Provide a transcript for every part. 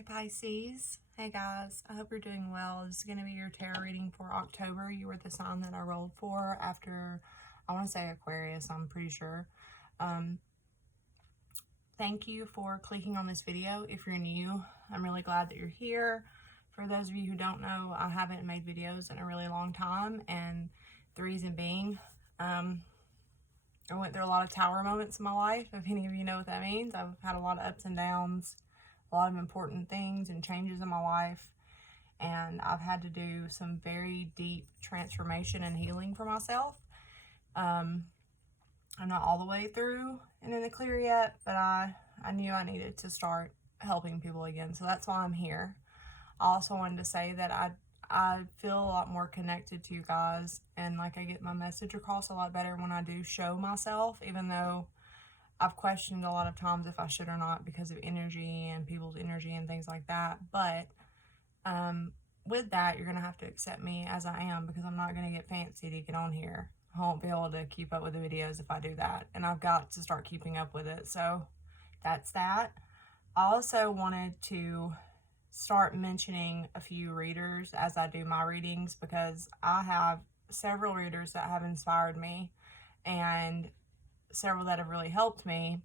Hi Pisces. Hey guys, I hope you're doing well. This is going to be your tarot reading for October. You were the sign that I rolled for after, I want to say Aquarius, I'm pretty sure. Thank you for clicking on this video. If you're new, I'm really glad that you're here. For those of you who don't know, I haven't made videos in a really long time, and the reason being, I went through a lot of tower moments in my life. If any of you know what that means, I've had a lot of ups and downs, a lot of important things and changes in my life, and I've had to do some very deep transformation and healing for myself. I'm not all the way through and in the clear yet, but I knew I needed to start helping people again, so that's why I'm here. I also wanted to say that I feel a lot more connected to you guys, and like I get my message across a lot better when I do show myself, even though I've questioned a lot of times if I should or not because of energy and people's energy and things like that. But with that, you're going to have to accept me as I am, because I'm not going to get fancy to get on here. I won't be able to keep up with the videos if I do that. And I've got to start keeping up with it. So that's that. I also wanted to start mentioning a few readers as I do my readings, because I have several readers that have inspired me and several that have really helped me.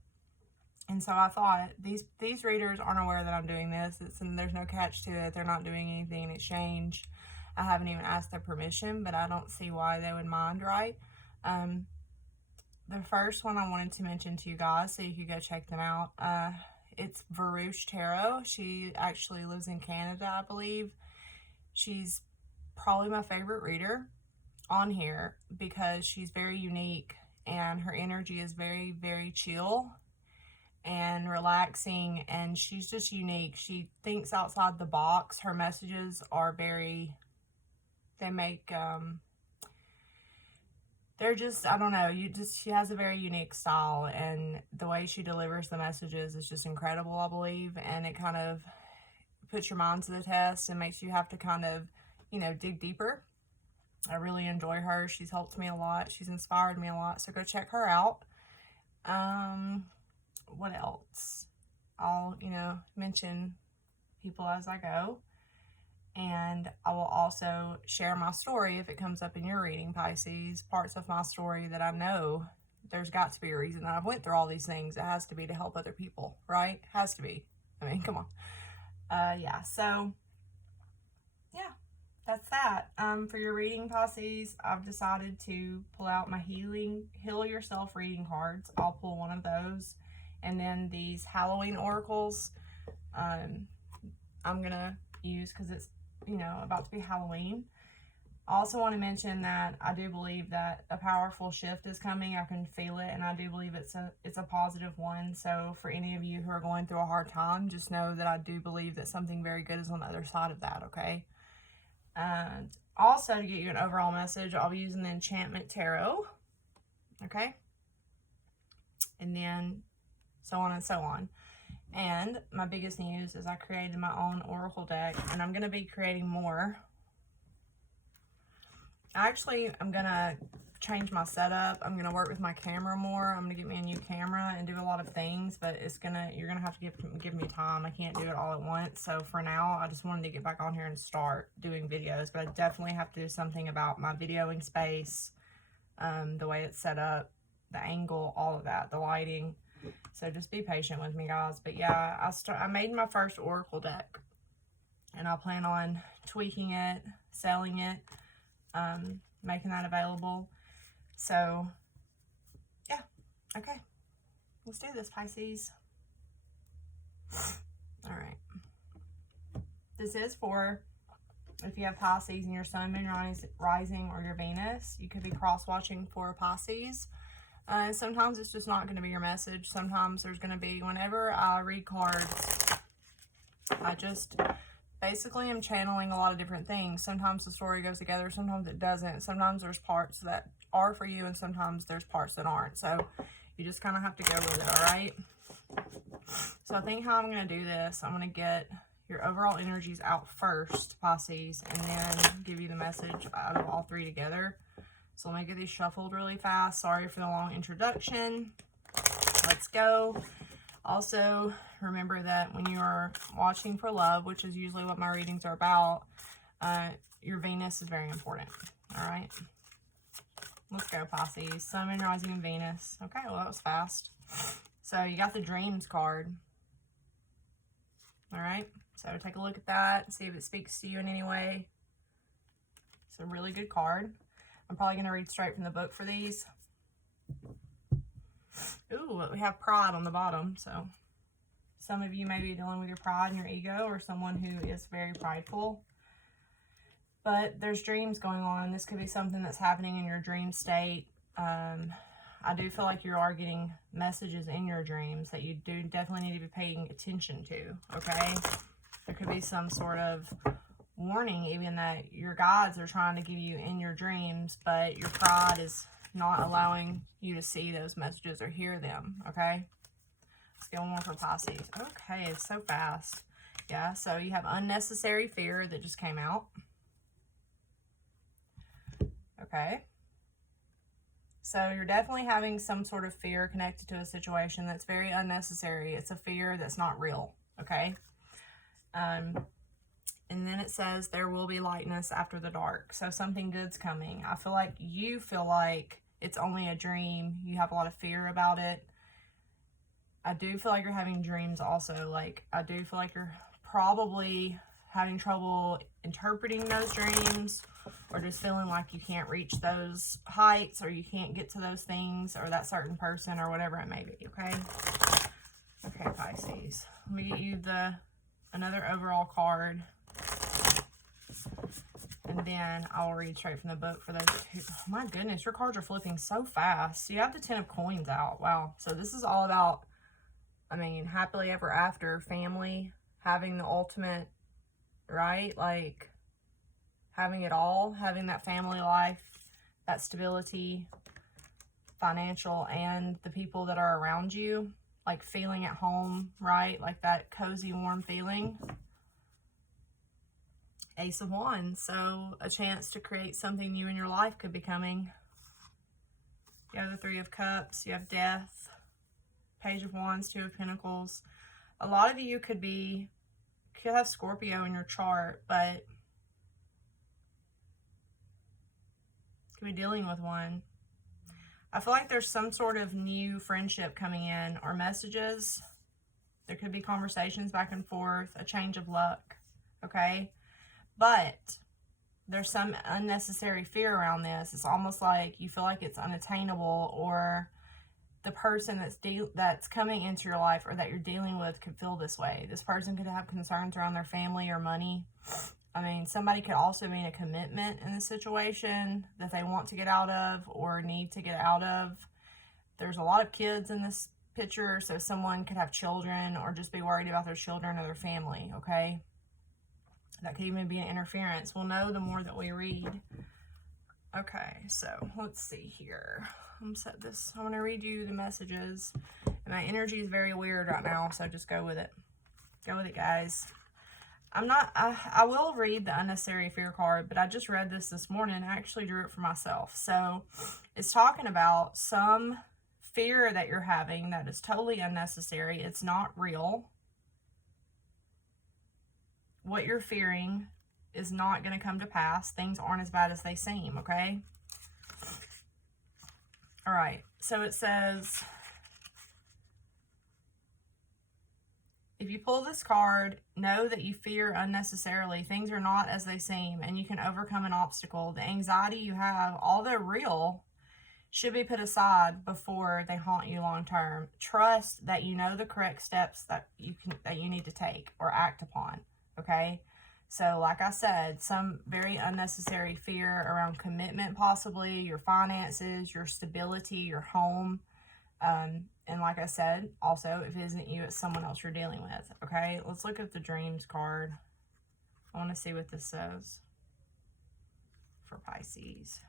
And so I thought, these readers aren't aware that I'm doing this. There's no catch to it. They're not doing anything in exchange. I haven't even asked their permission, but I don't see why they would mind, right? The first one I wanted to mention to you guys, so you could go check them out, it's Varouche Tarot. She actually lives in Canada, I believe. She's probably my favorite reader on here because she's very unique, and her energy is very, very chill and relaxing, and she's just unique. She thinks outside the box. Her messages are very, they make, they're just, I don't know, she has a very unique style, and the way she delivers the messages is just incredible, I believe, and it kind of puts your mind to the test and makes you have to kind of, dig deeper. I really enjoy her. She's helped me a lot. She's inspired me a lot. So go check her out. What else? I'll, mention people as I go. And I will also share my story if it comes up in your reading, Pisces. Parts of my story that I know there's got to be a reason that I've went through all these things. It has to be to help other people, right? Has to be. I mean, come on. Yeah, so yeah. That's that. For your reading, Pisces, I've decided to pull out my Heal Yourself reading cards. I'll pull one of those. And then these Halloween oracles, I'm going to use because it's, about to be Halloween. I also want to mention that I do believe that a powerful shift is coming. I can feel it, and I do believe it's a positive one. So for any of you who are going through a hard time, just know that I do believe that something very good is on the other side of that, okay? And also, to get you an overall message, I'll be using the Enchantment Tarot, okay? And then so on and so on. And my biggest news is I created my own Oracle deck, and I'm going to be creating more. Actually, I'm going to change my setup. I'm going to work with my camera more. I'm going to get me a new camera and do a lot of things, but you're going to have to give me time. I can't do it all at once. So for now, I just wanted to get back on here and start doing videos, but I definitely have to do something about my videoing space, the way it's set up, the angle, all of that, the lighting. So just be patient with me, guys. But yeah, I made my first Oracle deck, and I plan on tweaking it, selling it, making that available. So yeah, okay, let's do this, Pisces. All right, this is for if you have Pisces in your sun, moon, rising, or your Venus. You could be cross-watching for Pisces. Sometimes it's just not going to be your message. Sometimes there's going to be, whenever I read cards, I just basically am channeling a lot of different things. Sometimes the story goes together, sometimes it doesn't. Sometimes there's parts that are for you, and sometimes there's parts that aren't. So you just kind of have to go with it, all right? So I think how I'm going to do this, I'm going to get your overall energies out first, Pisces, and then give you the message out of all three together. So let me get these shuffled really fast. Sorry for the long introduction. Let's go. Also, remember that when you are watching for love, which is usually what my readings are about, your Venus is very important. All right. Let's go, Pisces. Sun, Moon, Rising, and Venus. Okay, well, that was fast. So you got the Dreams card. All right. So take a look at that. See if it speaks to you in any way. It's a really good card. I'm probably going to read straight from the book for these. Ooh, we have pride on the bottom. So some of you may be dealing with your pride and your ego, or someone who is very prideful. But there's dreams going on. This could be something that's happening in your dream state. I do feel like you are getting messages in your dreams that you do definitely need to be paying attention to, okay? There could be some sort of warning even that your guides are trying to give you in your dreams, but your pride is not allowing you to see those messages or hear them, okay? Let's get one more for Pisces. Okay, it's so fast. Yeah, so you have unnecessary fear that just came out. Okay. So you're definitely having some sort of fear connected to a situation that's very unnecessary. It's a fear that's not real, okay? And then it says there will be lightness after the dark. So something good's coming. I feel like you feel like it's only a dream. You have a lot of fear about it. I do feel like you're having dreams also. Like, I do feel like you're probably having trouble interpreting those dreams, or just feeling like you can't reach those heights, or you can't get to those things, or that certain person, or whatever it may be, okay? Okay, Pisces. Let me get you another overall card. And then I'll read straight from the book for those who, oh my goodness, your cards are flipping so fast. You have the 10 of Coins out. Wow. So this is all about, I mean, happily ever after, family, having the ultimate, right? Like, having it all, having that family life, that stability, financial, and the people that are around you, like feeling at home, right? Like that cozy, warm feeling. Ace of Wands, so a chance to create something new in your life could be coming. You have the Three of Cups, you have Death, Page of Wands, Two of Pentacles. A lot of you could have Scorpio in your chart, but could be dealing with one. I feel like there's some sort of new friendship coming in, or messages. There could be conversations back and forth, a change of luck, okay? But there's some unnecessary fear around this. It's almost like you feel like it's unattainable, or the person that's coming into your life or that you're dealing with could feel this way. This person could have concerns around their family or money. I mean, somebody could also be in a commitment in the situation that they want to get out of or need to get out of. There's a lot of kids in this picture, so someone could have children or just be worried about their children or their family, okay? That could even be an interference. We'll know the more that we read. Okay, so let's see here. I'm gonna set this. I want to read you the messages. And my energy is very weird right now, so just go with it. Go with it, guys. I will read the unnecessary fear card, but I just read this morning. I actually drew it for myself. So it's talking about some fear that you're having that is totally unnecessary. It's not real. What you're fearing is not going to come to pass. Things aren't as bad as they seem, okay? All right, so it says, if you pull this card, know that you fear unnecessarily. Things are not as they seem, and you can overcome an obstacle. The anxiety you have, although real, should be put aside before they haunt you long term. Trust that you know the correct steps that you need to take or act upon. Okay, so like I said, some very unnecessary fear around commitment, possibly your finances, your stability, your home, and like I said, also, if it isn't you, it's someone else you're dealing with. Okay, let's look at the Dreams card. I want to see what this says for Pisces.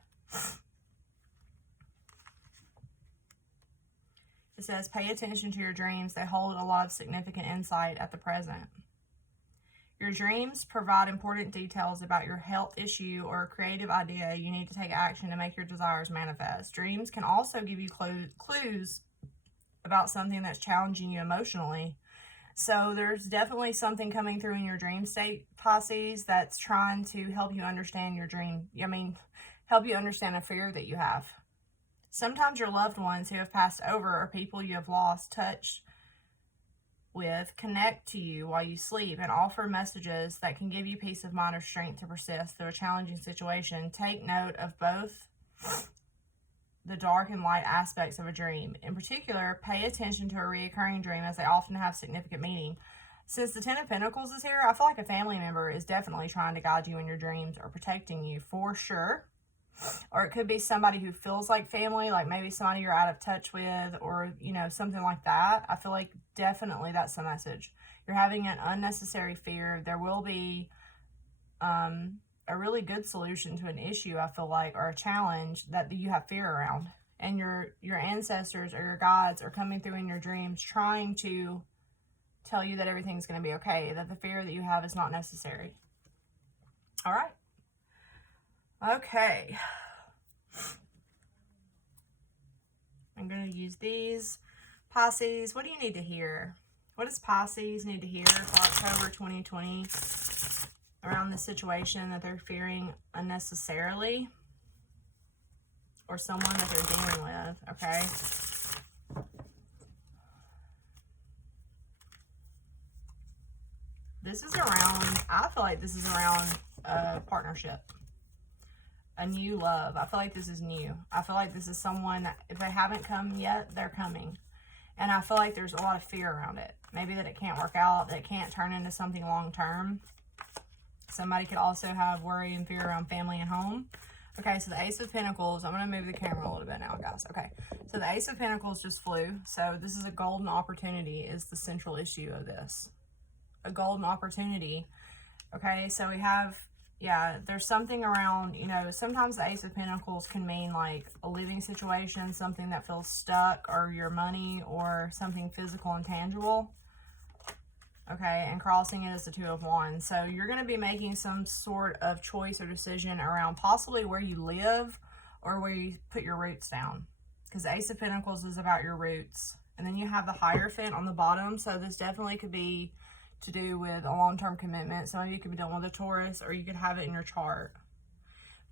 It says, pay attention to your dreams. They hold a lot of significant insight at the present. Your dreams provide important details about your health issue or a creative idea. You need to take action to make your desires manifest. Dreams can also give you clues about something that's challenging you emotionally. So there's definitely something coming through in your dream state, Pisces, that's trying to help you understand your dream. I mean, help you understand a fear that you have. Sometimes your loved ones who have passed over or people you have lost touch with connect to you while you sleep and offer messages that can give you peace of mind or strength to persist through a challenging situation. Take note of both the dark and light aspects of a dream. In particular, pay attention to a recurring dream as they often have significant meaning. Since the Ten of Pentacles is here, I feel like a family member is definitely trying to guide you in your dreams or protecting you for sure. Or it could be somebody who feels like family, like maybe somebody you're out of touch with, or, you know, something like that. I feel like definitely that's the message. You're having an unnecessary fear. There will be a really good solution to an issue, I feel like, or a challenge that you have fear around. And your ancestors or your guides are coming through in your dreams trying to tell you that everything's going to be okay, that the fear that you have is not necessary. All right. Okay. I'm going to use these. Pisces, what do you need to hear? What does Pisces need to hear for October 2020 around the situation that they're fearing unnecessarily? Or someone that they're dealing with, okay? This is around, I feel like this is around a partnership. A new love. I feel like this is new. I feel like this is someone that, if they haven't come yet, they're coming. And I feel like there's a lot of fear around it. Maybe that it can't work out, that it can't turn into something long term. Somebody could also have worry and fear around family and home. Okay, so the Ace of Pentacles, I'm going to move the camera a little bit now, guys. Okay, so the Ace of Pentacles just flew. So this is a golden opportunity is the central issue of this. A golden opportunity. Okay, so we have, yeah, there's something around, you know, sometimes the Ace of Pentacles can mean like a living situation, something that feels stuck, or your money, or something physical and tangible. Okay, and crossing it is the Two of Wands. So you're going to be making some sort of choice or decision around possibly where you live or where you put your roots down. Because the Ace of Pentacles is about your roots. And then you have the Hierophant on the bottom. So this definitely could be to do with a long-term commitment. Some of you could be dealing with a Taurus, or you could have it in your chart.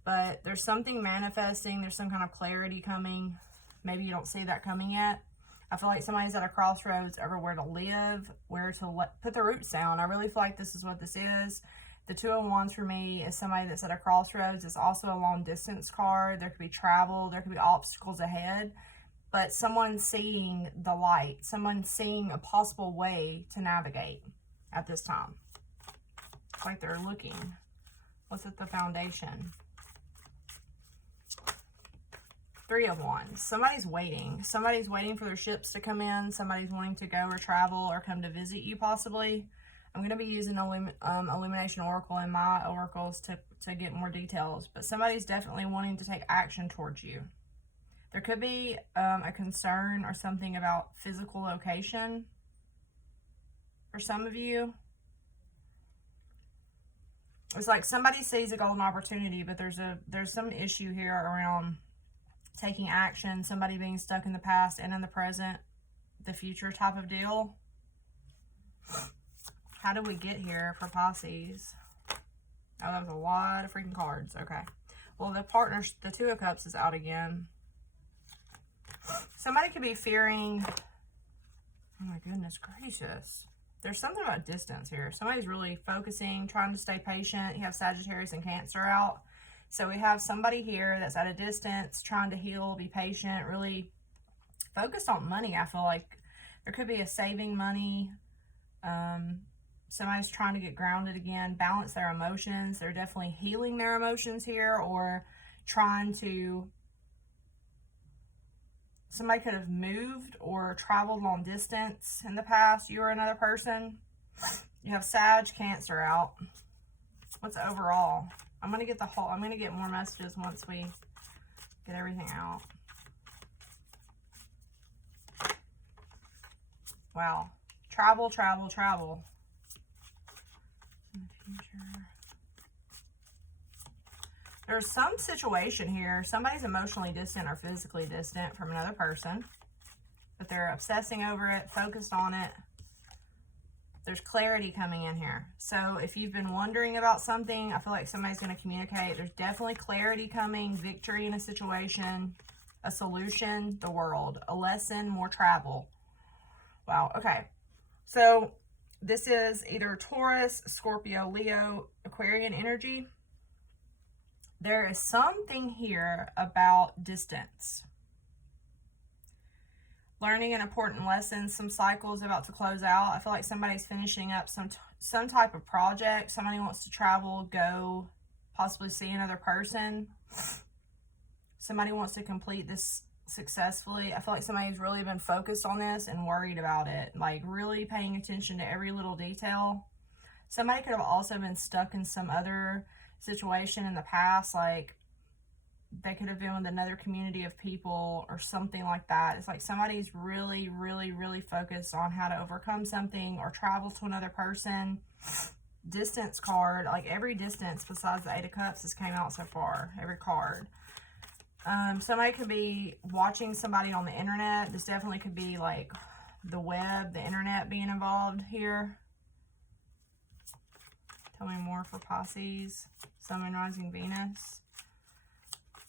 But there's something manifesting. There's some kind of clarity coming. Maybe you don't see that coming yet. I feel like somebody's at a crossroads over where to live, where to put their roots down. I really feel like this is what this is. The Two of Wands for me is somebody that's at a crossroads. It's also a long distance card. There could be travel. There could be obstacles ahead. But someone seeing the light. Someone seeing a possible way to navigate at this time. It's like they're looking. What's at the foundation? Three of Wands. Somebody's waiting. Somebody's waiting for their ships to come in. Somebody's wanting to go or travel or come to visit you possibly. I'm going to be using Illumination Oracle in my oracles to get more details. But somebody's definitely wanting to take action towards you. There could be a concern or something about physical location for some of you. It's like somebody sees a golden opportunity, but there's some issue here around taking action, somebody being stuck in the past and in the present, the future type of deal. How did we get here for Pisces? Oh, that was a lot of freaking cards. Okay. Well, the Two of Cups is out again. Somebody could be fearing, oh my goodness gracious. There's something about distance here. Somebody's really focusing, trying to stay patient. You have Sagittarius and Cancer out. So we have somebody here that's at a distance, trying to heal, be patient, really focused on money. I feel like there could be a saving money. Somebody's trying to get grounded again, balance their emotions. They're definitely healing their emotions here, or trying to, somebody could have moved or traveled long distance in the past, you or another person. You have Sag, Cancer out. What's overall? I'm going to get more messages once we get everything out. Wow. Travel, travel, travel. In the future. There's some situation here. Somebody's emotionally distant or physically distant from another person. But they're obsessing over it, focused on it. There's clarity coming in here. So if you've been wondering about something, I feel like somebody's going to communicate. There's definitely clarity coming, victory in a situation, a solution, the world, a lesson, more travel. Wow, okay. So this is either Taurus, Scorpio, Leo, Aquarian energy. There is something here about distance. Learning an important lesson, some cycles about to close out. I feel like somebody's finishing up some type of project. Somebody wants to travel, go, possibly see another person. Somebody wants to complete this successfully. I feel like somebody's really been focused on this and worried about it, like really paying attention to every little detail. Somebody could have also been stuck in some other situation in the past, like they could have been with another community of people or something like that. It's like somebody's really, really, really focused on how to overcome something or travel to another person. Distance card, like every distance besides the 8 of Cups has came out so far, every card. Somebody could be watching somebody on the internet. This definitely could be like the web, the internet being involved here. Tell me more for Pisces, Sun and Rising Venus.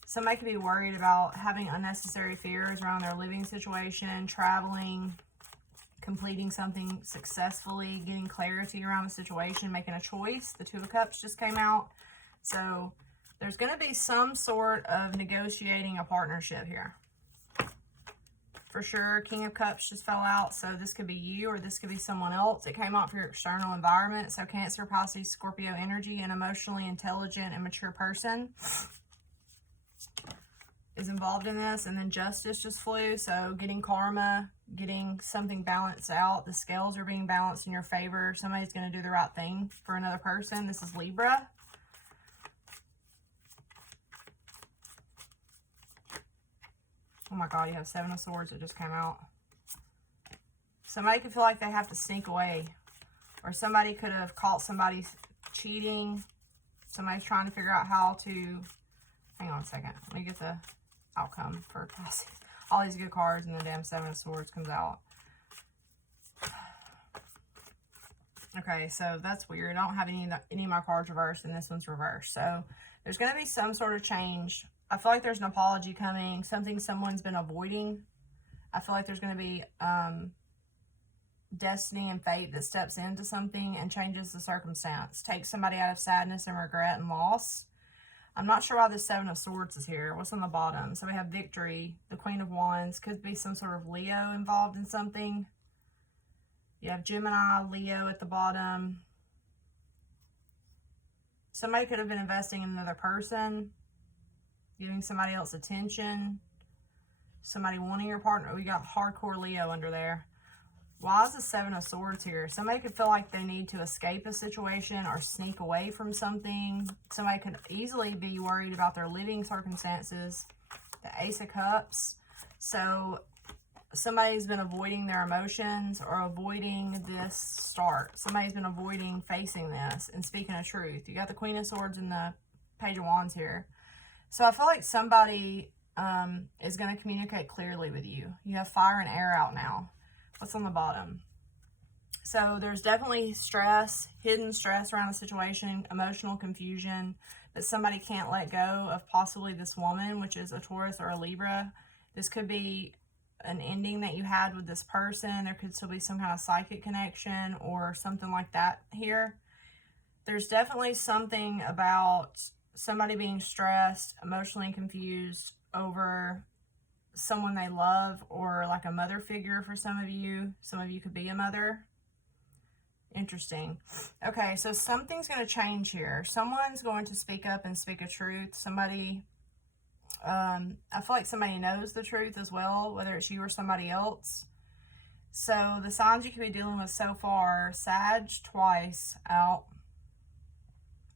Somebody could be worried about having unnecessary fears around their living situation, traveling, completing something successfully, getting clarity around the situation, making a choice. The 2 of Cups just came out. So there's going to be some sort of negotiating a partnership here. For sure, King of Cups just fell out, so this could be you or this could be someone else. It came out for your external environment. So Cancer, Pisces, Scorpio energy, an emotionally intelligent and mature person is involved in this. And then Justice just flew, so getting karma, getting something balanced out. The scales are being balanced in your favor. Somebody's going to do the right thing for another person. This is Libra. Oh my God, you have 7 of Swords that just came out. Somebody could feel like they have to sneak away. Or somebody could have caught somebody cheating. Somebody's trying to figure out how to... Hang on a second. Let me get the outcome for Pisces. All these good cards and the damn 7 of Swords comes out. Okay, so that's weird. I don't have any of my cards reversed, and this one's reversed. So there's going to be some sort of change. I feel like there's an apology coming, something someone's been avoiding. I feel like there's going to be destiny and fate that steps into something and changes the circumstance. Takes somebody out of sadness and regret and loss. I'm not sure why the 7 of Swords is here. What's on the bottom? So we have victory, the Queen of Wands. Could be some sort of Leo involved in something. You have Gemini, Leo at the bottom. Somebody could have been investing in another person, giving somebody else attention, somebody wanting your partner. We got hardcore Leo under there. Why is the 7 of Swords here? Somebody could feel like they need to escape a situation or sneak away from something. Somebody could easily be worried about their living circumstances. The Ace of Cups. So somebody's been avoiding their emotions or avoiding this start. Somebody's been avoiding facing this and speaking a truth. You got the Queen of Swords and the Page of Wands here. So I feel like somebody is going to communicate clearly with you. You have fire and air out now. What's on the bottom? So there's definitely stress, hidden stress around the situation, emotional confusion that somebody can't let go of possibly this woman, which is a Taurus or a Libra. This could be an ending that you had with this person. There could still be some kind of psychic connection or something like that here. There's definitely something about somebody being stressed, emotionally confused over someone they love, or like a mother figure for some of you. Some of you could be a mother. Interesting. Okay, so something's going to change here. Someone's going to speak up and speak a truth. Somebody, I feel like somebody knows the truth as well, whether it's you or somebody else. So the signs you could be dealing with so far, Sag twice out.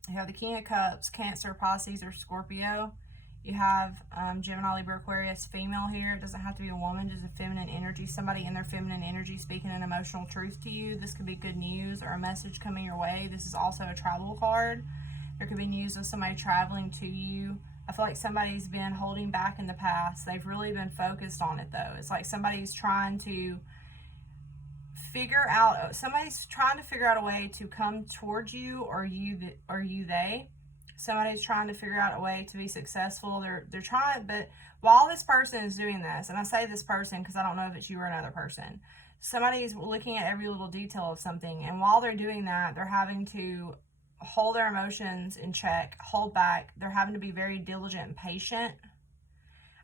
You have the King of Cups, Cancer, Pisces, or Scorpio. You have Gemini, Libra, Aquarius, female here. It doesn't have to be a woman, just a feminine energy. Somebody in their feminine energy speaking an emotional truth to you. This could be good news or a message coming your way. This is also a travel card. There could be news of somebody traveling to you. I feel like somebody's been holding back in the past. They've really been focused on it, though. It's like somebody's trying to figure out, somebody's trying to figure out a way to come towards you, or they. Somebody's trying to figure out a way to be successful. They're trying, but while this person is doing this, and I say this person because I don't know if it's you or another person, somebody's looking at every little detail of something, and while they're doing that, they're having to hold their emotions in check, hold back. They're having to be very diligent and patient.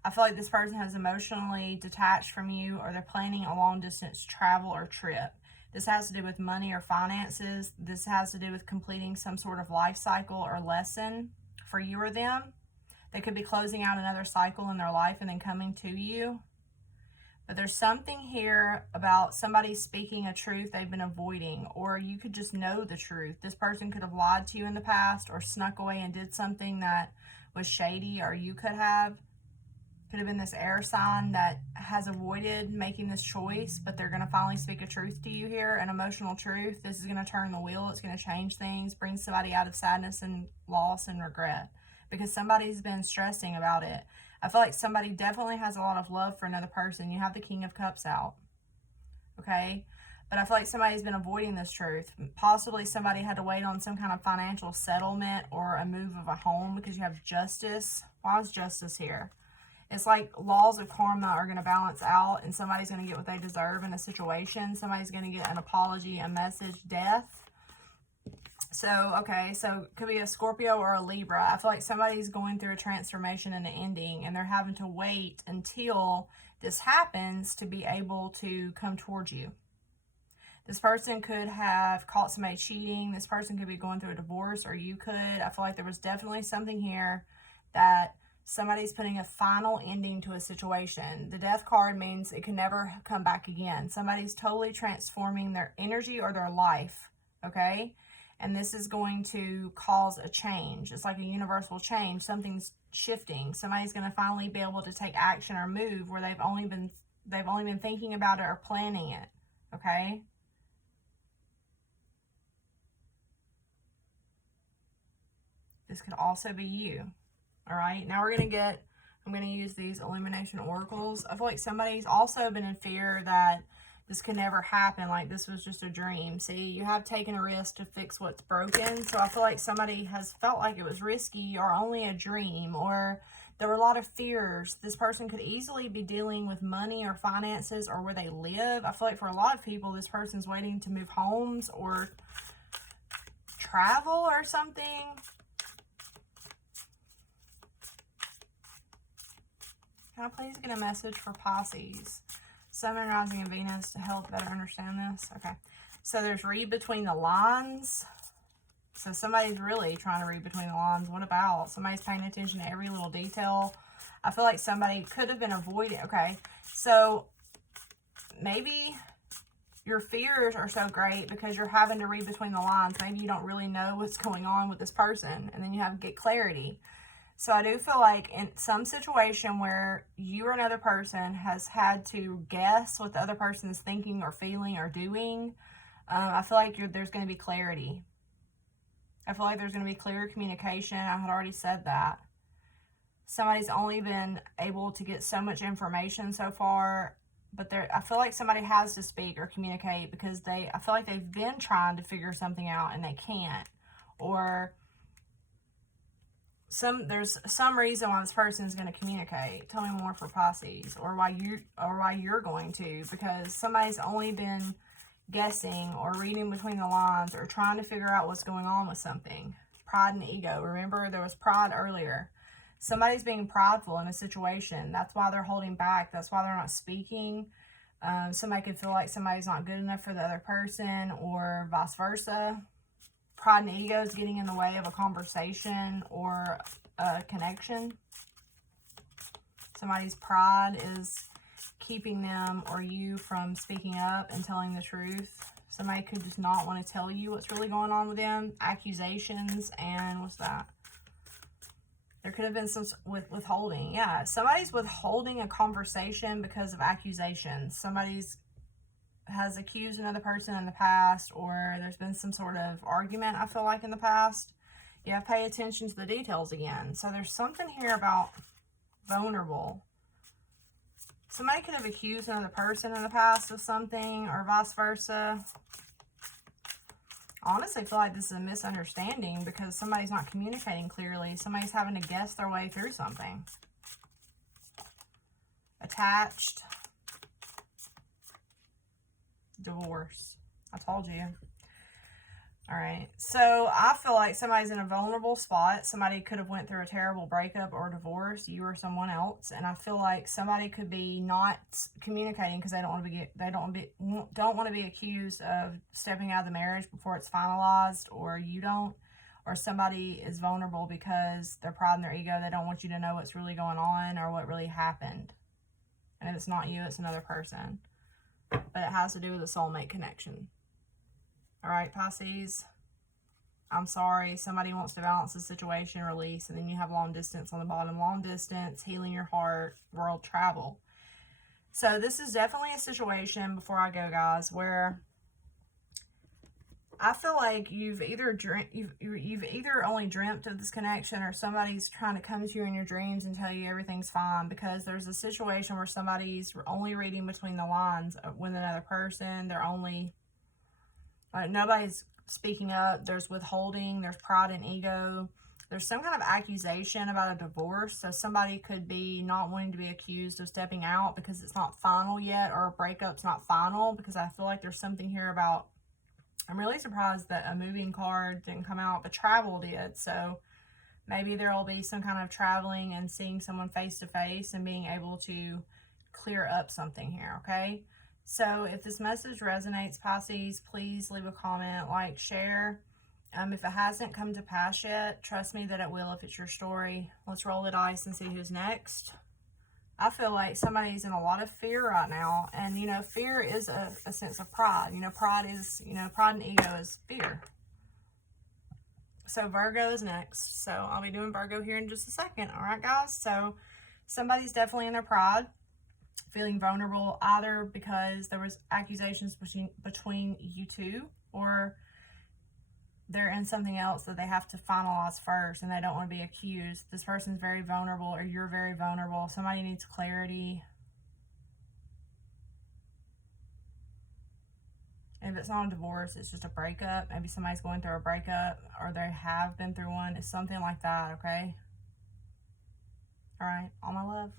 I feel like this person has emotionally detached from you, or they're planning a long distance travel or trip. This has to do with money or finances. This has to do with completing some sort of life cycle or lesson for you or them. They could be closing out another cycle in their life and then coming to you. But there's something here about somebody speaking a truth they've been avoiding, or you could just know the truth. This person could have lied to you in the past, or snuck away and did something that was shady, or you could have. Could have been this air sign that has avoided making this choice, but they're going to finally speak a truth to you here, an emotional truth. This is going to turn the wheel. It's going to change things, bring somebody out of sadness and loss and regret, because somebody's been stressing about it. I feel like somebody definitely has a lot of love for another person. You have the King of Cups out, okay? But I feel like somebody's been avoiding this truth. Possibly somebody had to wait on some kind of financial settlement or a move of a home, because you have Justice. Why is Justice here? It's like laws of karma are going to balance out, and somebody's going to get what they deserve in a situation. Somebody's going to get an apology, a message, death. So, okay, so it could be a Scorpio or a Libra. I feel like somebody's going through a transformation and an ending, and they're having to wait until this happens to be able to come towards you. This person could have caught somebody cheating. This person could be going through a divorce, or you could. I feel like there was definitely something here that somebody's putting a final ending to a situation. The Death card means it can never come back again. Somebody's totally transforming their energy or their life, okay? And this is going to cause a change. It's like a universal change. Something's shifting. Somebody's going to finally be able to take action or move where they've only been thinking about it or planning it, okay? This could also be you. All right, now I'm going to use these illumination oracles. I feel like somebody's also been in fear that this could never happen, like this was just a dream. See, you have taken a risk to fix what's broken. So I feel like somebody has felt like it was risky or only a dream, or there were a lot of fears. This person could easily be dealing with money or finances or where they live. I feel like for a lot of people, this person's waiting to move homes or travel or something. Can I please get a message for Pisces? Sun, Moon, Rising, and Venus to help better understand this. Okay. So there's read between the lines. So somebody's really trying to read between the lines. What about? Somebody's paying attention to every little detail. I feel like somebody could have been avoiding. Okay. So maybe your fears are so great because you're having to read between the lines. Maybe you don't really know what's going on with this person, and then you have to get clarity. So I do feel like in some situation where you or another person has had to guess what the other person is thinking or feeling or doing, I feel like there's going to be clarity. I feel like there's going to be clear communication. I had already said that. Somebody's only been able to get so much information so far, but I feel like somebody has to speak or communicate because I feel like they've been trying to figure something out and they can't. Or there's some reason why this person is going to communicate. Tell me more for Pisces, or why you're going to, because somebody's only been guessing or reading between the lines or trying to figure out what's going on with something. Pride and ego. Remember, there was pride earlier. Somebody's being prideful in a situation. That's why they're holding back. That's why they're not speaking. Somebody could feel like somebody's not good enough for the other person, or vice versa. Pride and ego is getting in the way of a conversation or a connection. Somebody's pride is keeping them or you from speaking up and telling the truth. Somebody could just not want to tell you what's really going on with them. Accusations, and what's that? There could have been some withholding. Yeah, somebody's withholding a conversation because of accusations. Somebody's has accused another person in the past, or there's been some sort of argument, I feel like, in the past. You have to pay attention to the details again. So there's something here about vulnerable. Somebody could have accused another person in the past of something, or vice versa. I honestly feel like this is a misunderstanding because somebody's not communicating clearly. Somebody's having to guess their way through something. Attached. Divorce. I told you. All right. So I feel like somebody's in a vulnerable spot. Somebody could have went through a terrible breakup or divorce, you or someone else. And I feel like somebody could be not communicating because they don't want to be accused of stepping out of the marriage before it's finalized, or you don't, or somebody is vulnerable because their pride and their ego, they don't want you to know what's really going on or what really happened. And if it's not you, it's another person. But it has to do with a soulmate connection. All right, Pisces, I'm sorry. Somebody wants to balance the situation, release, and then you have long distance on the bottom. Long distance, healing your heart, world travel. So this is definitely a situation, before I go, guys, where I feel like you've either only dreamt of this connection, or somebody's trying to come to you in your dreams and tell you everything's fine, because there's a situation where somebody's only reading between the lines with another person. They're only... nobody's speaking up. There's withholding. There's pride and ego. There's some kind of accusation about a divorce. So somebody could be not wanting to be accused of stepping out because it's not final yet, or a breakup's not final, because I feel like there's something here about... I'm really surprised that a moving card didn't come out, but travel did. So maybe there will be some kind of traveling and seeing someone face to face and being able to clear up something here, okay? So if this message resonates, Pisces, please leave a comment, like, share. If it hasn't come to pass yet, trust me that it will if it's your story. Let's roll the dice and see who's next. I feel like somebody's in a lot of fear right now. And, you know, fear is a sense of pride. You know, pride and ego is fear. So Virgo is next. So I'll be doing Virgo here in just a second. All right, guys? So somebody's definitely in their pride, feeling vulnerable, either because there was accusations between you two, or they're in something else that they have to finalize first and they don't want to be accused. This person's very vulnerable, or you're very vulnerable. Somebody needs clarity. If it's not a divorce, it's just a breakup. Maybe somebody's going through a breakup, or they have been through one. It's something like that, okay? All right, all my love.